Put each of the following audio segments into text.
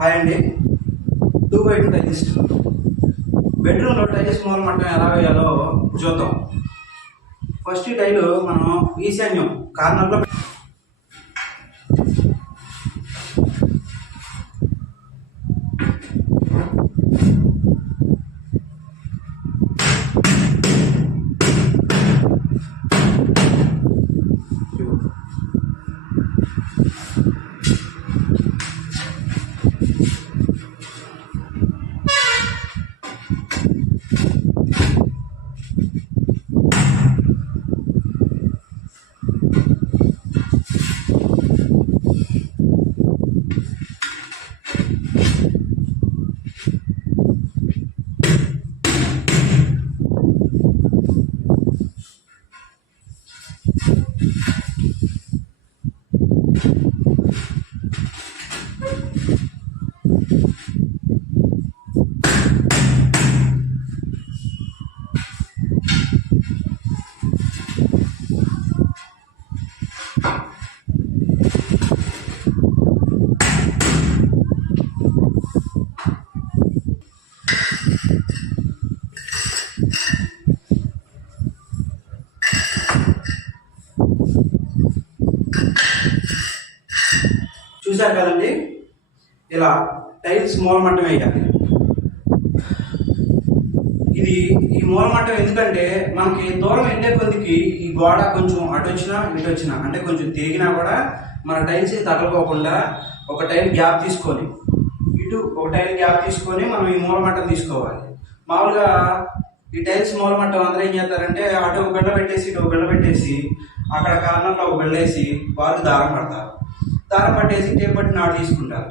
Hi అండి. 2x2 tiles బెడ్రూమ్లో tiles మూల మట్టం ఎలా వేయాలో చూద్దాం. ఫస్ట్ ఈ టైలు మనం ఈశాన్యం కార్నర్లో చూశారు కదండి, ఇలా టైల్స్ మూలమట్టం వేయాలి. ఈ మూలమట్టం ఎందుకంటే మనకి దూరం వెళ్ళే కొద్దికి ఈ గోడ కొంచెం అటు వచ్చినా ఇటు వచ్చినా అంటే కొంచెం తిరిగినా కూడా మన టైల్స్ తగలకోకుండా ఒక టైల్ గ్యాప్ తీసుకొని ఇటు ఒక టైల్ గ్యాప్ తీసుకొని మనం ఈ మూలమట్టం తీసుకోవాలి. మామూలుగా ఈ టైల్స్ మూలమట్టం అందరూ ఏం చేస్తారంటే అటు ఒక బిళ్ళ పెట్టేసి ఇటు ఒక బిళ్ళ పెట్టేసి అక్కడ కార్నర్లో ఒక బిళ్ళ వేసి వాళ్ళు దారం పడతారు. దారం పట్టేసి టేప్ పట్టి నాటు తీసుకుంటారు.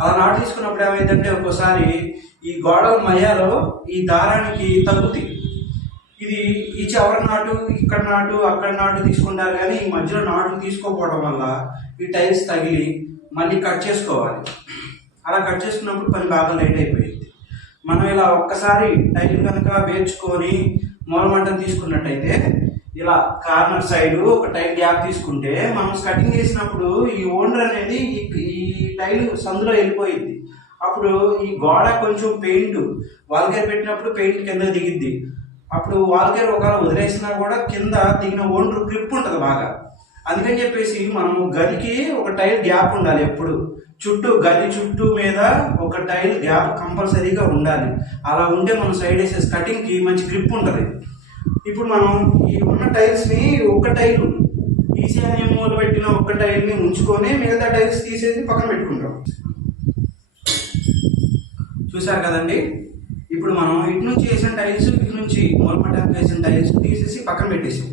అలా నాటు తీసుకున్నప్పుడు ఏమైందంటే ఒక్కోసారి ఈ గోడల మధ్యలో ఈ దారానికి తగ్గుతాయి. ఈ చివరి నాటు ఇక్కడ నాటు అక్కడ నాటు తీసుకుంటారు, కానీ ఈ మధ్యలో నాటు తీసుకోకపోవడం వల్ల ఈ టైల్స్ తగిలి మళ్ళీ కట్ చేసుకోవాలి. అలా కట్ చేసుకున్నప్పుడు పని బాగా లేట్ అయిపోయింది. మనం ఇలా ఒక్కసారి టైల్ కనుక వేర్చుకొని మూలమట్టం తీసుకున్నట్టయితే ఇలా కార్నర్ సైడ్ ఒక టైల్ గ్యాప్ తీసుకుంటే మనం కటింగ్ చేసినప్పుడు ఈ ఓండర్ అనేది ఈ టైల్ సందులో వెళ్ళిపోయింది. అప్పుడు ఈ గోడ కొంచెం పెయింట్ వాల్గేర్ పెట్టినప్పుడు పెయింట్ కింద దిగిద్ది. అప్పుడు వాల్గేర్ ఒకవేళ వదిలేసినా కూడా కింద దిగిన ఓండర్ గ్రిప్ ఉంటుంది బాగా. అందుకని చెప్పేసి మనం గదికి ఒక టైల్ గ్యాప్ ఉండాలి. ఎప్పుడు గది చుట్టూ మీద ఒక టైల్ గ్యాప్ కంపల్సరీగా ఉండాలి. అలా ఉంటే మనం సైడ్ వేసే కటింగ్కి మంచి గ్రిప్ ఉంటుంది. ఇప్పుడు మనం ఈ ఉన్న టైల్స్ని ఒక టైల్ ఈశాన్యం మూల పెట్టిన ఒక టైల్ని ఉంచుకొని మిగతా టైల్స్ తీసేసి పక్కన పెట్టుకుంటాం. చూసారు కదండి, ఇప్పుడు మనం ఇటు నుంచి వేసిన టైల్స్ ఇటు నుంచి మూలమట్టానికి వేసిన టైల్స్ తీసేసి పక్కన పెట్టేసి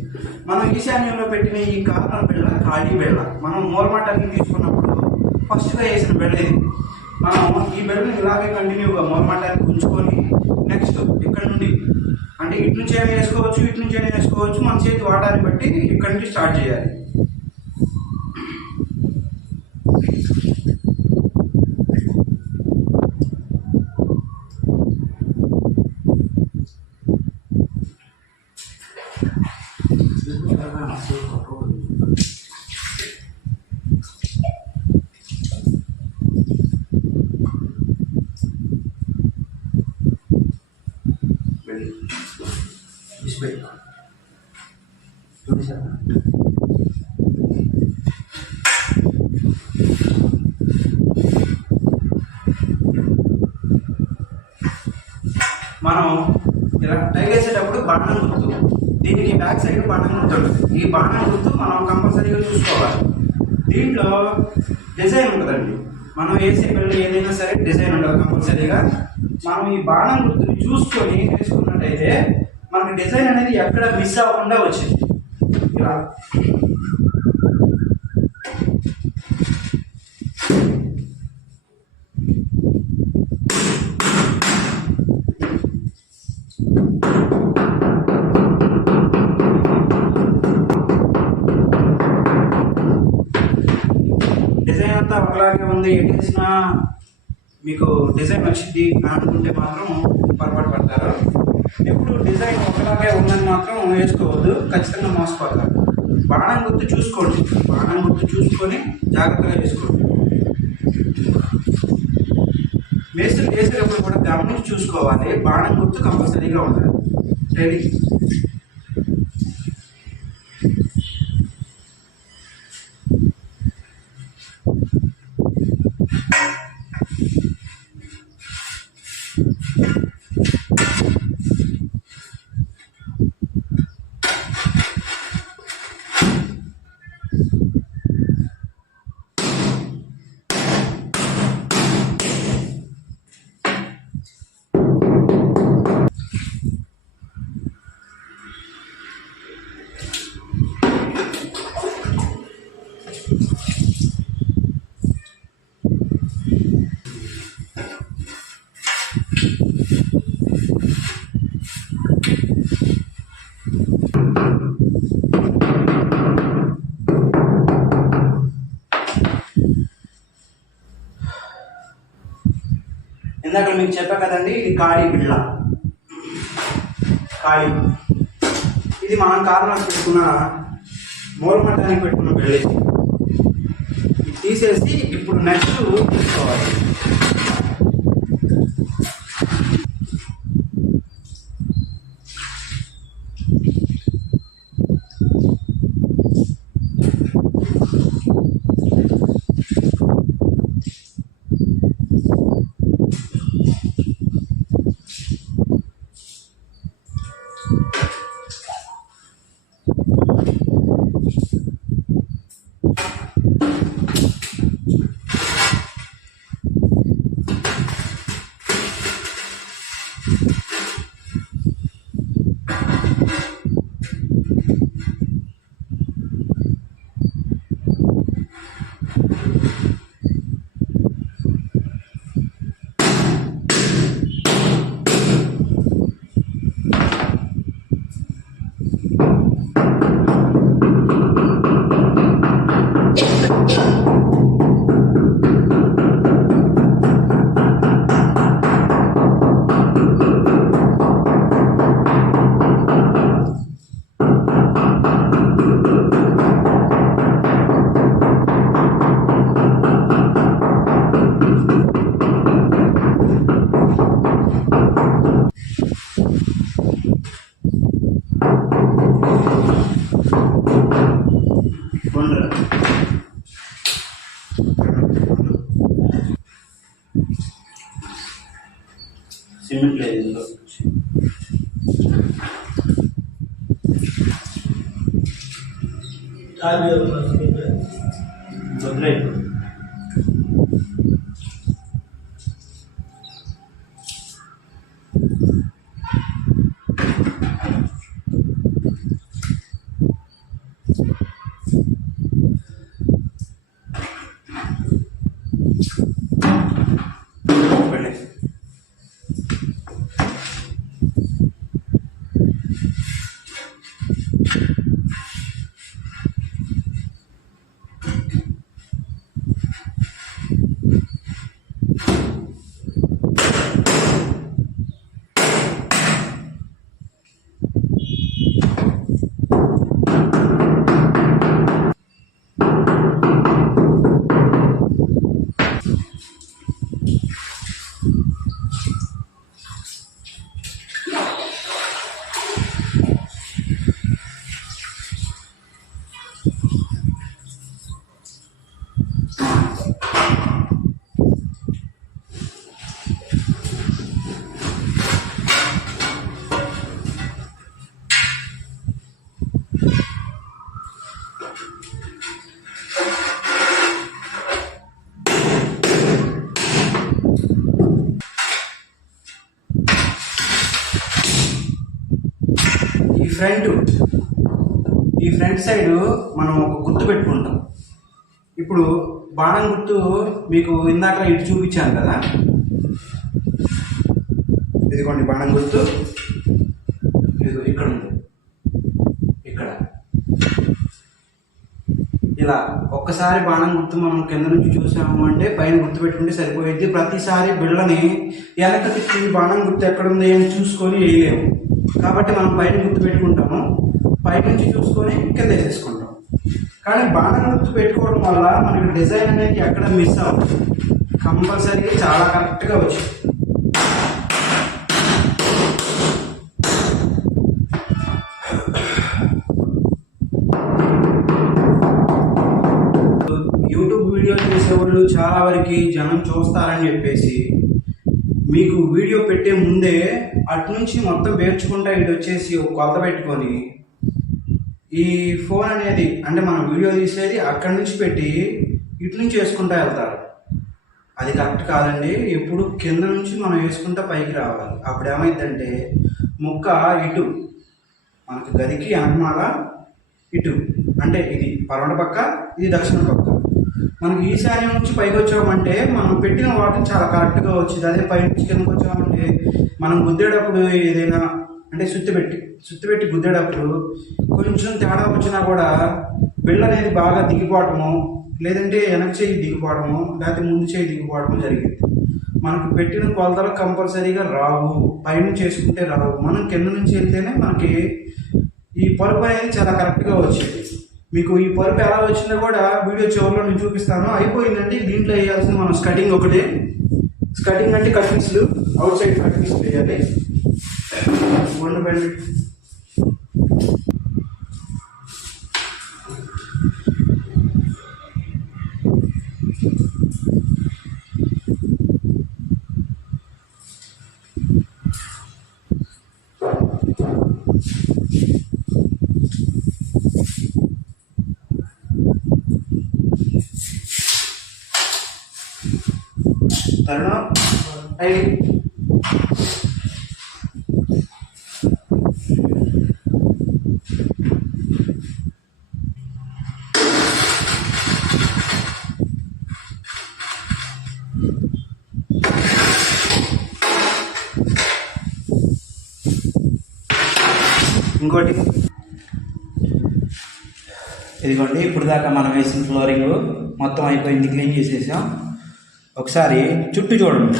మనం ఈశాన్యంలో పెట్టిన ఈ కార్నర్ బిళ్ళ ఖాళీ బిళ్ళ మనం మూలమట్టానికి తీసుకున్నప్పుడు ఫస్ట్గా వేసిన బిళ్ళ ఇది. మనం ఈ బిళ్ళని ఇలాగే కంటిన్యూగా మూలమట్టానికి ఉంచుకొని నెక్స్ట్ ఇక్కడ నుండి అంటే ఇటు నుంచి అయినా వేసుకోవచ్చు, ఇటు నుంచి అయినా వేసుకోవచ్చు, మన చేతి వాటాన్ని బట్టి ఇక్కడ నుంచి స్టార్ట్ చేయాలి. మనం ఇలా టైల్ వేసేటప్పుడు బాణం గుర్తు, దీనికి బ్యాక్ సైడ్ బాణం గుర్తు ఉంటుంది. ఈ బాణం గుర్తు మనం కంపల్సరీగా చూసుకోవాలి. దీంట్లో డిజైన్ ఉంటుందండి. మనం వేసే బిల్లు ఏదైనా సరే డిజైన్ ఉంటుంది కంపల్సరీగా. మనం ఈ బాణం గుర్తుని చూసుకొని వేసుకున్నట్టయితే మనకి డిజైన్ అనేది ఎక్కడ మిస్ అవ్వకుండా వచ్చింది. ఇలా డిజైన్ అంతా ఒకలాగే ఉంది, ఏం చేసినా మీకు డిజైన్ వచ్చింది అనుకుంటే మాత్రం పొరపాటు పడతారు. ఎప్పుడు డిజైన్ ఒకలాగే ఉందని మాత్రం వేసుకోవద్దు, ఖచ్చితంగా మోసపోతారు. బాణం గుర్తు చూసుకోండి, బాణం గుర్తు చూసుకొని జాగ్రత్తగా వేసుకోండి. మేస్త్రి వేసేటప్పుడు కూడా గమనించి చూసుకోవాలి, బాణం గుర్తు కంపల్సరీగా ఉండాలి. రెడీ. ఇందాక మీకు చెప్పా కదండి, ఇది ఖాళీ బిళ్ళ. ఖాళీ ఇది మనం కారణాలు పెట్టుకున్న మూలమట్టానికి పెట్టుకున్న బిళ్ళ. ఇది తీసేసి ఇప్పుడు నెక్స్ట్ తీసుకోవాలి. సిమెంట్ లేదు ఇందులో. వదిలేదు. ఈ ఫ్రంట్ సైడ్ మనం ఒక గుర్తు పెట్టుకుంటాం. ఇప్పుడు బాణం గుర్తు మీకు ఇందాక ఇటు చూపించాను కదా, ఇదిగోండి బాణం గుర్తు. ఇది ఇక్కడ ఉంది, ఇక్కడ ఇలా ఒక్కసారి బాణం గుర్తు మనం కింద నుంచి చూసాము అంటే పైన గుర్తు పెట్టుకుంటే సరిపోయింది. ప్రతిసారి బిళ్ళని వెనక తిప్పి బాణం గుర్తు ఎక్కడుంది అని చూసుకొని వేయలేము, కాబట్టి మనం పైన గుర్తు పెట్టుకుంటాము, పై నుంచి చూసుకొని కింద వేసేసుకుంటాం. కానీ బాణం గుర్తు పెట్టుకోవడం వల్ల మనకి డిజైన్ అనేది ఎక్కడ మిస్ అవ్వదు. కంపల్సరీ చాలా కరెక్ట్గా వచ్చింది. యూట్యూబ్ వీడియోలు చేసేవాళ్ళు చాలా వరకు జనం చూస్తారని చెప్పేసి మీకు వీడియో పెట్టే ముందే అటు నుంచి మొత్తం పేర్చుకుంటా ఇటు వచ్చేసి ఒక కొలత పెట్టుకొని ఈ ఫోన్ అనేది అంటే మనం వీడియో తీసేది అక్కడి నుంచి పెట్టి ఇటు నుంచి వేసుకుంటా వెళ్తారు. అది కరెక్ట్ కాదండి. ఎప్పుడు కింద నుంచి మనం వేసుకుంటా పైకి రావాలి. అప్పుడు ఏమైందంటే ముక్క ఇటు మనకి గదికి అనమాల ఇటు అంటే ఇది పడమట పక్క, ఇది దక్షిణ పక్క. మనకి ఈశాన్యం నుంచి పైకి వచ్చామంటే మనం పెట్టిన వాటర్ చాలా కరెక్ట్గా వచ్చింది. అదే పై నుంచి కిందకి వచ్చామంటే మనం గుద్దేటప్పుడు ఏదైనా అంటే సుత్తి పెట్టి గుద్దేటప్పుడు కొంచెం తేడా వచ్చినా కూడా బిళ్ళ అనేది బాగా దిగిపోవటము, లేదంటే వెనక చేయి దిగిపోవడము, లేకపోతే ముందు చేయి దిగిపోవడము జరిగింది. మనకు పెట్టిన కొలతలు కంపల్సరీగా రావు, పైనుంచి చేసుకుంటే రావు. మనం కింద నుంచి వెళ్తేనే మనకి ఈ పరుపు అనేది చాలా కరెక్ట్గా వచ్చింది. మీకు ఈ పరుపు ఎలా వచ్చిందో కూడా వీడియో చివరిలో నేను చూపిస్తాను. అయిపోయిందండి. దీంట్లో వేయాల్సింది మనం స్కటింగ్ ఒకటే. స్కటింగ్ అంటే కటింగ్స్లు, అవుట్ సైడ్ కటింగ్స్ వేయాలి. వండుబండి తరుణం ఐదు ఇంకోటి ఇదిగోండి. ఇప్పుడు దాకా మనం వేసిన ఫ్లోరింగ్ మొత్తం అయిపోయింది, క్లీన్ చేసేసాం. ఒకసారి చుట్టూ చూడండి.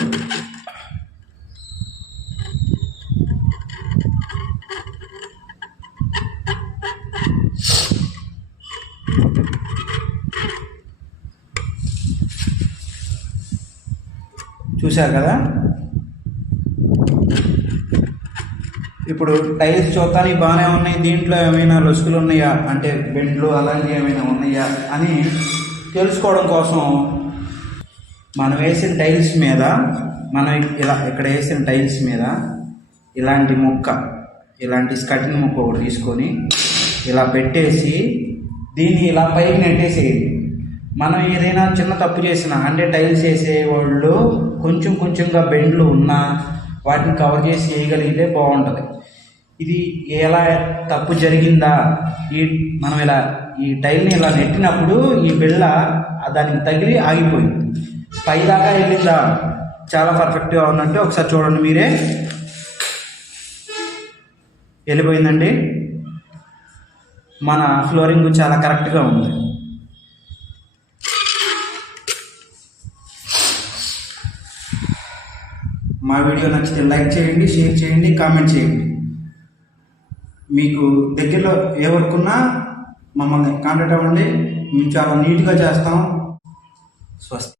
చూశారు కదా. ఇప్పుడు టైల్స్ చూడటానికి బాగానే ఉన్నాయి. దీంట్లో ఏమైనా లొసుకులు ఉన్నాయా అంటే బెండ్లు అలాంటివి ఏమైనా ఉన్నాయా అని తెలుసుకోవడం కోసం మనం వేసిన టైల్స్ మీద ఇక్కడ వేసిన టైల్స్ మీద ఇలాంటి స్కటింగ్ ముక్క ఒకటి తీసుకొని ఇలా పెట్టేసి దీన్ని ఇలా పైకి నెట్టేసేయండి. మనం ఏదైనా చిన్న తప్పు చేసినా అంటే టైల్స్ వేసేవాళ్ళు కొంచెంగా బెండ్లు ఉన్నా వాటిని కవర్ చేసి వేయగలిగితే బాగుంటుంది. ఇది ఎలా తప్పు జరిగిందా, మనం ఈ టైల్ని ఇలా నెట్టినప్పుడు ఈ బిళ్ళ దానికి తగిలి ఆగిపోయింది. పైదాకా వెళ్ళిందా చాలా పర్ఫెక్ట్గా ఉన్నట్టు ఒకసారి చూడండి మీరే. వెళ్ళిపోయిందండి. మన ఫ్లోరింగ్ చాలా కరెక్ట్గా ఉంది. మా వీడియో నచ్చితే లైక్ చేయండి, షేర్ చేయండి, కామెంట్ చేయండి. మీకు దగ్గరలో ఏ వర్క్ ఉన్నా మమ్మల్ని కాంటాక్ట్ అవ్వండి. మేము చాలా నీట్గా చేస్తాం. స్వస్తి.